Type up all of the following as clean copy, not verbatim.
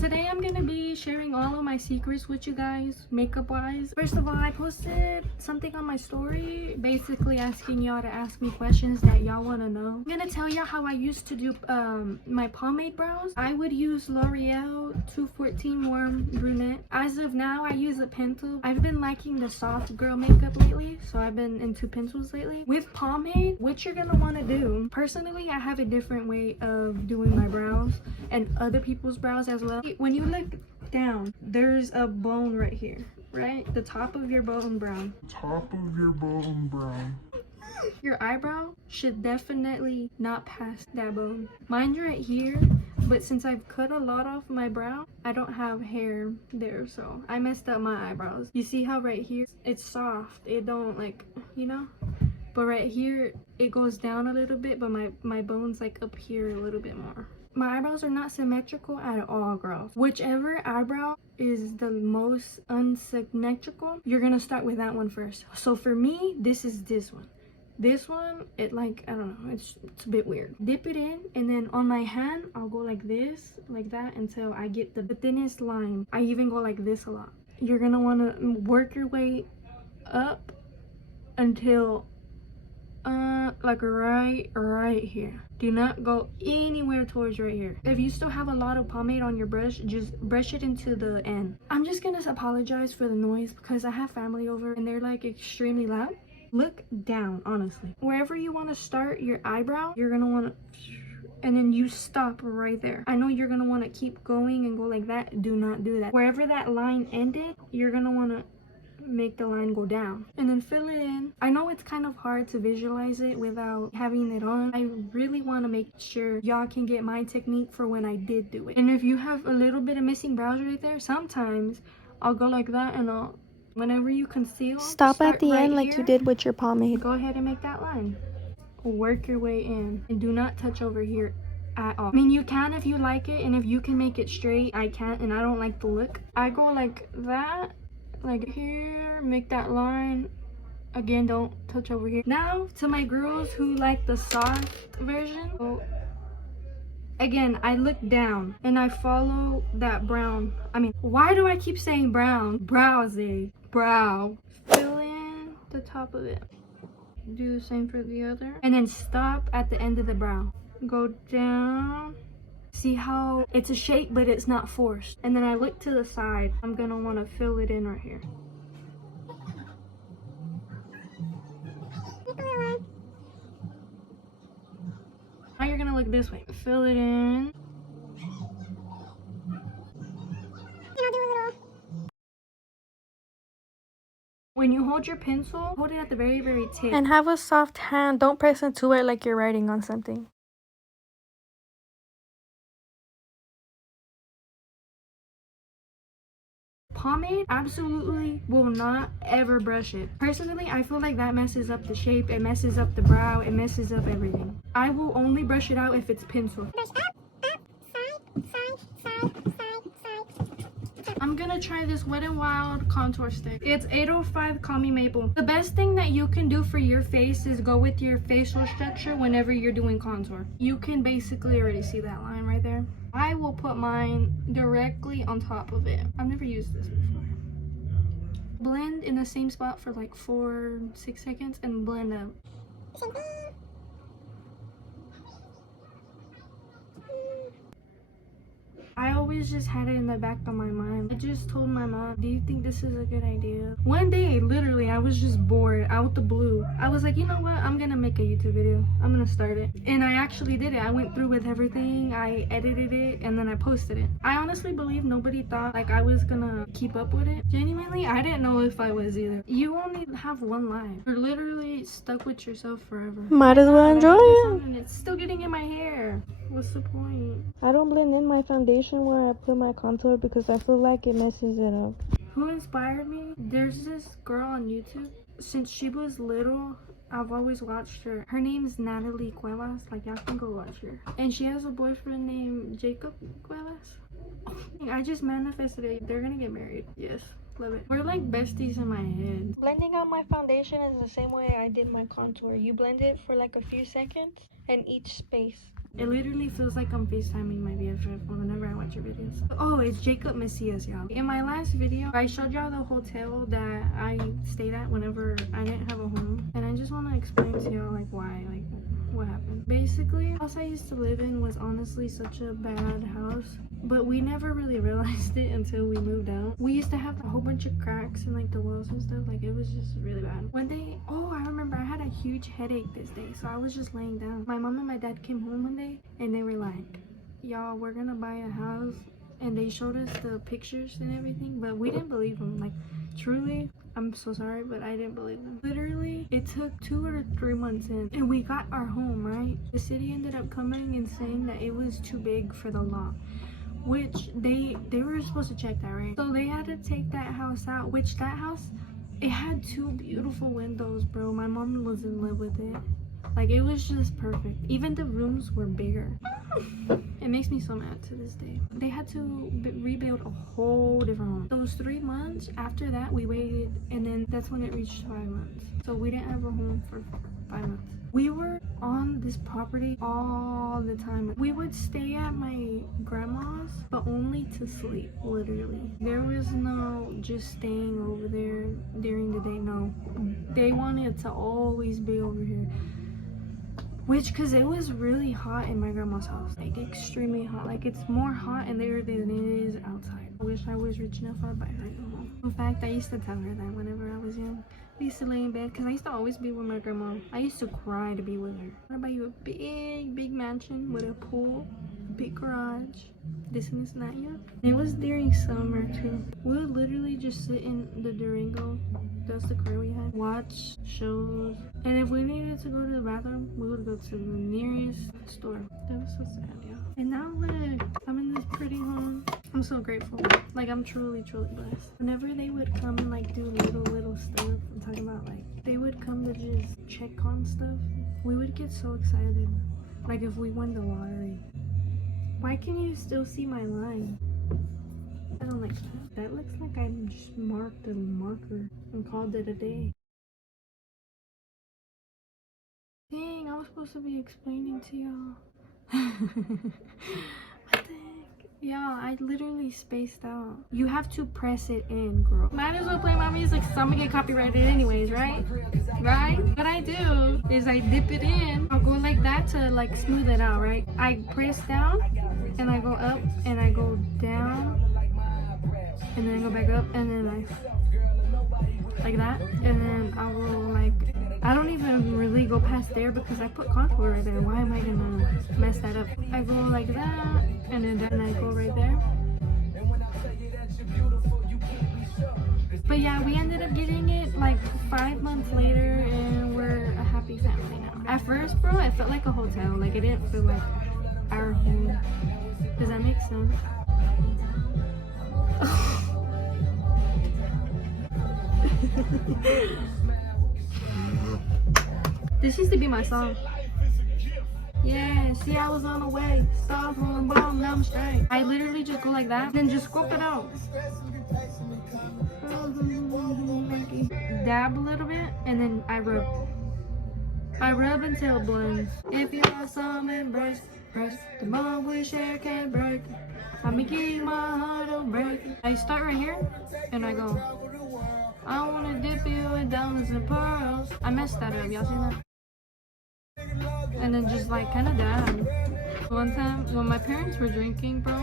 today I'm gonna be sharing all of my secrets with you guys, makeup wise. First of all, I posted something on my story basically asking y'all to ask me questions that y'all want to know. I'm gonna tell y'all how I used to do my pomade brows. I would use L'Oreal 214 Warm Brunette. As of now, I use a pencil. I've been liking the soft girl makeup lately, so I've been into pencils lately. With pomade, what you're gonna want to do, personally I have a different way of doing my brows and other people's brows as well. When you look down, there's a bone right here, right? The top of your bone brow. Your eyebrow should definitely not pass that bone. Mine's right here, but since I've cut a lot off my brow, I don't have hair there, so I messed up my eyebrows. You see how right here it's soft, it don't like, you know, but right here it goes down a little bit, but my bone's like up here a little bit more. My eyebrows are not symmetrical at all, girls. Whichever eyebrow is the most unsymmetrical, you're gonna start with that one first. So for me, this is this one. This one, it like, I don't know, it's a bit weird. Dip it in, and then on my hand, I'll go like this, like that, until I get the thinnest line. I even go like this a lot. You're gonna wanna work your way up until, like right here. Do not go anywhere towards right here. If you still have a lot of pomade on your brush, just brush it into the end. I'm just gonna apologize for the noise because I have family over and they're like extremely loud. Look down, honestly. Wherever you want to start your eyebrow, you're gonna want to, and then you stop right there. I know you're gonna want to keep going and go like that. Do not do that. Wherever that line ended, you're gonna want to make the line go down and then fill it in. I know it's kind of hard to visualize it without having it on. I really want to make sure y'all can get my technique for when I did do it. And if you have a little bit of missing brows right there, sometimes I'll go like that, and I'll, whenever you conceal, stop at the right end like here, you did with your pomade. go ahead and make that line. Work your way in and do not touch over here at all. I mean, you can if you like it, and if you can make it straight. I can't, and I don't like the look. I go like that, like here, make that line. Again, don't touch over here. Now to my girls who like the soft version, so again, I look down and I follow that brown. I mean, why do I keep saying brown? Browsy, brow. Fill in the top of it. Do the same for the other, and then stop at the end of the brow. Go down. See how it's a shape, but it's not forced. And then I look to the side. I'm gonna want to fill it in right here. Now you're gonna look this way. Fill it in. When you hold your pencil, hold it at the very, very tip. And have a soft hand. Don't press into it like you're writing on something. Pomade absolutely will not ever brush it. Personally, I feel like that messes up the shape, it messes up the brow, it messes up everything. I will only brush it out if it's pencil. I'm gonna try this Wet n Wild contour stick. It's 805 Call Me Maple. The best thing that you can do for your face is go with your facial structure whenever you're doing contour. You can basically already see that line right there. I will put mine directly on top of it. I've never used this before. Blend in the same spot for like 4-6 seconds and blend out. I always just had it in the back of my mind. I just told my mom, do you think this is a good idea? One day, literally, I was just bored out the blue. I was like, you know what? I'm gonna make a YouTube video. I'm gonna start it. And I actually did it. I went through with everything. I edited it and then I posted it. I honestly believe nobody thought like I was gonna keep up with it. Genuinely, I didn't know if I was either. You only have one life. You're literally stuck with yourself forever. Might as well enjoy it. And it's still getting in my hair. What's the point? I don't blend in my foundation where I put my contour because I feel like it messes it up. Who inspired me? There's this girl on YouTube. Since she was little, I've always watched her. Her name's Natalie Cuevas. Like, y'all can go watch her. And she has a boyfriend named Jacob Cuevas. I just manifested it. They're gonna get married. Yes. Love it. We're like besties in my head. Blending out my foundation is the same way I did my contour. You blend it for like a few seconds in each space. It literally feels like I'm FaceTiming my BFF whenever I watch your videos. Oh, it's Jacob Macias, y'all. In my last video, I showed y'all the hotel that I stayed at whenever I didn't have a home. And I just want to explain to y'all like why, like what happened. Basically, the house I used to live in was honestly such a bad house. But we never really realized it until we moved out. We used to have a whole bunch of cracks in like the walls and stuff. Like it was just really bad. One day, oh, I remember I had a huge headache this day. So I was just laying down. My mom and my dad came home one day and they were like, y'all, we're gonna buy a house. And they showed us the pictures and everything. But we didn't believe them. Like truly, I'm so sorry, but I didn't believe them. Literally, it took 2 or 3 months in and we got our home, right? The city ended up coming and saying that it was too big for the lot. Which they were supposed to check that, right? So they had to take that house out, which that house, it had 2 beautiful windows, bro. My mom was in love with it. Like it was just perfect. Even the rooms were bigger. It makes me so mad to this day. They had to rebuild a whole different home. Those 3 months after that, we waited, and then that's when it reached 5 months. So we didn't have a home for 5 months. We were on this property all the time. We would stay at my grandma's, but only to sleep, literally. There was no just staying over there during the day, no. They wanted to always be over here. Which, cause it was really hot in my grandma's house, like extremely hot. Like it's more hot in there than it is outside. I wish I was rich enough I'd buy her a home. In fact, I used to tell her that whenever I was young. I used to lay in bed, cause I used to always be with my grandma. I used to cry to be with her. I want to buy you a big mansion with a pool, big garage, this and this and that, yeah. It was during summer too. We would literally just sit in the Durango. That's the car we had. Watch shows. And if we needed to go to the bathroom, we would go to the nearest store. That was so sad, yeah. And now look, I'm in this pretty home. I'm so grateful. Like I'm truly blessed. Whenever they would come and like do little stuff, I'm talking about like they would come to just check on stuff, we would get so excited. Like if we won the lottery. Why can you still see my line? I don't like that. That looks like I just marked a marker and called it a day. Dang, I was supposed to be explaining to y'all. What the heck? Yeah, I literally spaced out. You have to press it in, girl. Might as well play my music so I'm gonna get copyrighted anyways, right? Right? What I do is I dip it in. I'll go like that to like smooth it out, right? I press down and I go up and I go down and then I go back up and then I like that, and then I will like, I don't even really go past there because I put contour right there. Why am I gonna mess that up? I go like that and then I go right there. But yeah, we ended up getting it like 5 months later and we're a happy family now. At first, bro, it felt like a hotel. Like it didn't feel like our home. Does that make sense? This used to be my song. Yeah, see, I was on the way. Stop, boom, boom, now I'm straight. I literally just go like that, then just scoop it out. Dab a little bit, and then I rub. I rub until it blends. If you have some embrace, press the bond we share can't break. I make it my heart don't break. I start right here, and I go. I wanna dip you in diamonds and pearls. I messed that up, y'all see that? And then just like kind of dab. One time when my parents were drinking, bro,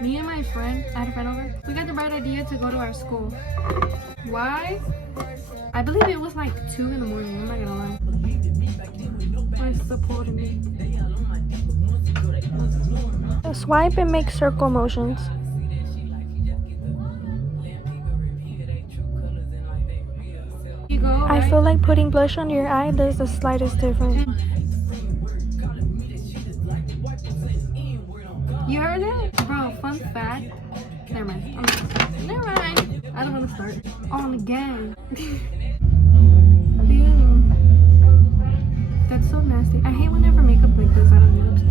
me and my friend, I had a friend over, we got the bright idea to go to our school. Why? I believe it was like 2 in the morning, I'm not gonna lie. Why supporting me? Swipe and make circle motions. You go, right? I feel like putting blush under your eye does the slightest difference. You heard it? Bro, fun fact. Never mind. Never mind. I don't want to start. On again. Ew. That's so nasty. I hate whenever makeup like this out of lips.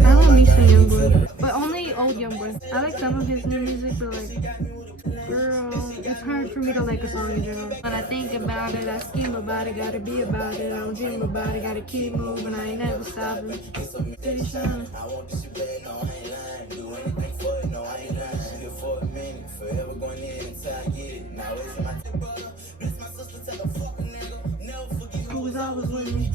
I love me some Youngboy, but only old Youngboy. I like some of his new music, but like Girl, it's hard for me to like a song in general. When I think about it, I scheme about it, gotta be about it. I don't dream about it, gotta keep moving, I ain't never stopping. Pretty sure. Who was always with me?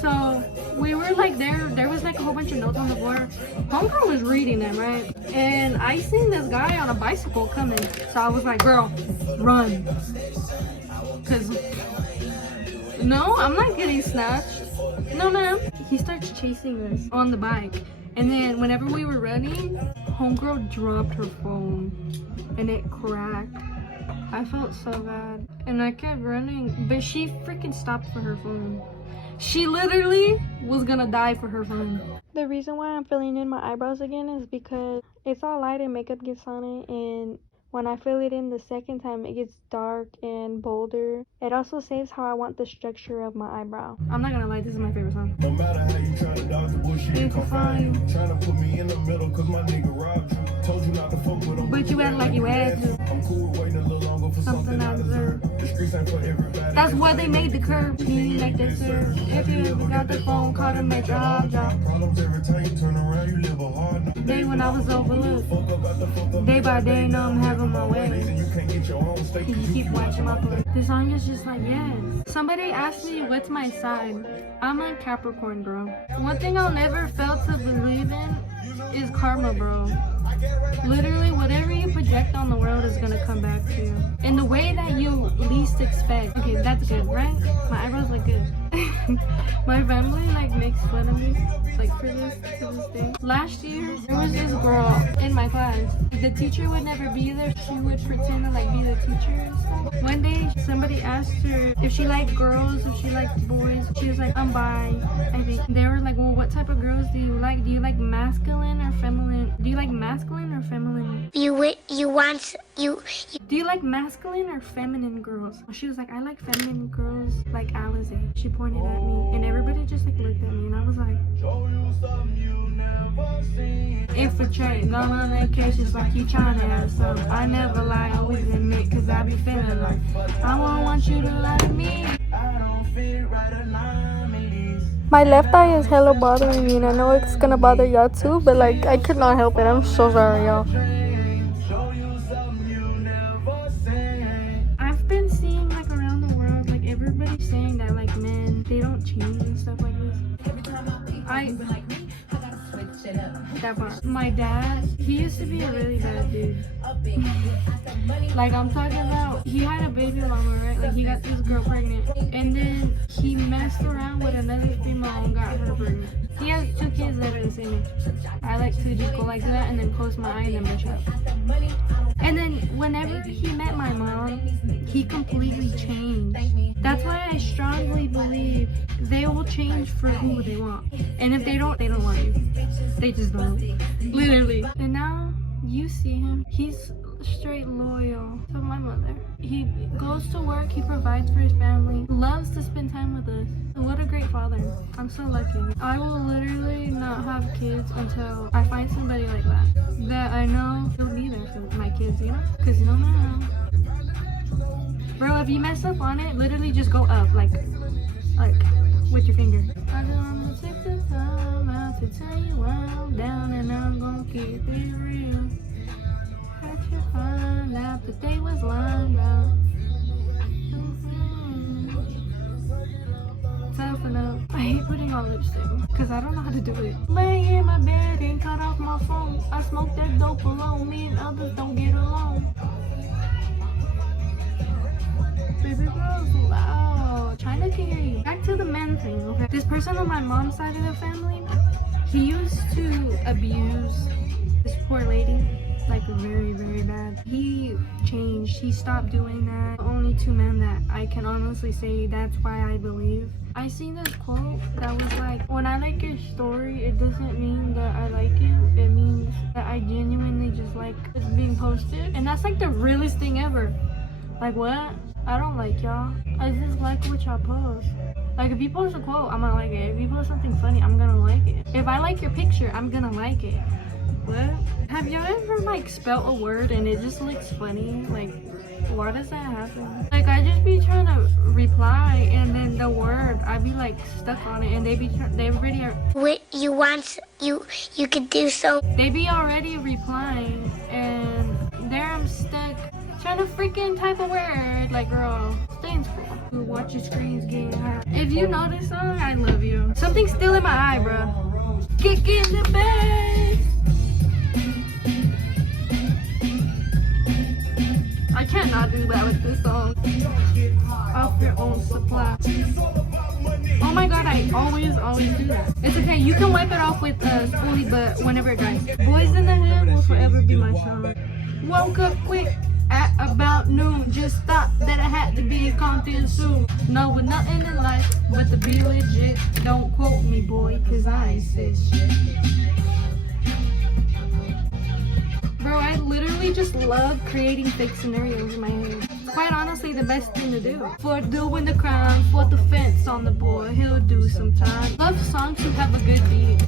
So we were like there was like a whole bunch of notes on the floor. Homegirl was reading them, right? And I seen this guy on a bicycle coming. So I was like, girl, run. Cause no, I'm not getting snatched. No ma'am. He starts chasing us on the bike. And then whenever we were running, homegirl dropped her phone and it cracked. I felt so bad. And I kept running, but she freaking stopped for her phone. She literally was gonna die for her phone. The reason why I'm filling in my eyebrows again is because it's all light and makeup gets on it, and when I fill it in the second time, it gets dark and bolder. It also saves how I want the structure of my eyebrow. I'm not gonna lie, this is my favorite song. No matter how you try to dodge the bullshit, you can find you. Trying to put me in the middle, cause my nigga robbed you. Told you not to fuck with him. But you act like you had to. I'm cool with waiting a little longer for something I deserve. The streets ain't for everybody. That's why they made the curve. He like that, sir. If you ever got the phone, call to make your job. Problems every time you turn around, you live a hard life. Day when I was overlooked. Day by day, now I'm having my way. You can't get your own steak. You keep watching my phone. The song is just like, yes. Somebody asked me what's my sign. I'm a Capricorn, bro. One thing I'll never fail to believe in is karma, bro. Literally, whatever you project on the world is gonna come back to you in the way that you least expect. Okay, that's good, right? My eyebrows look good. My family like makes fun of me like for this to this day. Last year, there was this girl in my class. The teacher would never be there. She would pretend to like be the teacher and stuff. One day, somebody asked her if she liked girls, if she liked boys. She was like, I'm bi, I think. They were like, well, what type of girls do you like? Do you like masculine or feminine? Do you like masculine or feminine? Do you like masculine or feminine girls? She was like, I like feminine girls like Alize. She pointed at me and everybody just like looked at me and I was like, if a trait gone on vacations like you trying to have some. I never lie, always admit, cause I be feeling like I won't want you to lie to me. My left eye is hella bothering me, and I know it's gonna bother y'all too, but like I could not help it. I'm so sorry, y'all. I've been seeing like around the world, like everybody's saying that like men, they don't change and stuff like this. That part. My dad, he used to be a really bad dude. Like I'm talking about, he had a baby mama, right? Like he got this girl pregnant, and then he messed around with another female and got her pregnant. He has 2 kids that are the same age. I like to just go like that and then close my eye and then brush up. And then whenever he met my mom, he completely changed. That's why I strongly believe they will change for who they want. And if they don't want you. They just don't. Literally. And now you see him. He's straight loyal to my mother. He goes to work, he provides for his family, loves to spend time with us. What a great father. I'm so lucky. I will literally not have kids until I find somebody like that I know he'll be there for my kids, you know? Because no matter how. Bro, if you mess up on it, literally just go up, like with your finger. I don't want to take the time out to tell you I'm down, and I'm gonna keep it real. Had you find out the day was lined out. Toughen up. I hate putting on lipstick because I don't know how to do it. Laying in my bed and cut off my phone. I smoke that dope alone. Me and others don't get along. Baby girl's loud. China can hear you. Back to the men thing, okay? This person on my mom's side of the family, he used to abuse this poor lady. Like very, very bad. He changed. He stopped doing that. Only 2 men that I can honestly say that's why I believe. I seen this quote that was like, when I like your story, it doesn't mean that I like you. It means that I genuinely just like it's being posted. And that's like the realest thing ever. Like what? I don't like y'all. I just like what y'all post. Like if you post a quote, I'm gonna like it. If you post something funny, I'm gonna like it. If I like your picture, I'm gonna like it. What? Have y'all ever like spelt a word and it just looks funny? Like, why does that happen? Like, I just be trying to reply and then the word, I be like stuck on it and they already are. What you want, you could do so. They be already replying and there I'm stuck trying to freaking type a word. Like, girl, stay in school. Watch your screens getting hot. If you know this song, I love you. Something's still in my eye, bro. Kick in the bass. I cannot do that with this song. Off your own supply. Oh my god, I always do that. It's okay, you can wipe it off with a spoolie, but whenever it dries. Boys in the Hood will forever be my song. Woke up quick at about noon. Just thought that I had to be in Compton soon. No, with nothing in life but to be legit. Don't quote me, boy, cause I ain't said shit. Bro, I literally just love creating fake scenarios in my head. Quite honestly, the best thing to do. For doing the crime, for the fence on the boy, he'll do sometime. Love songs who have a good beat.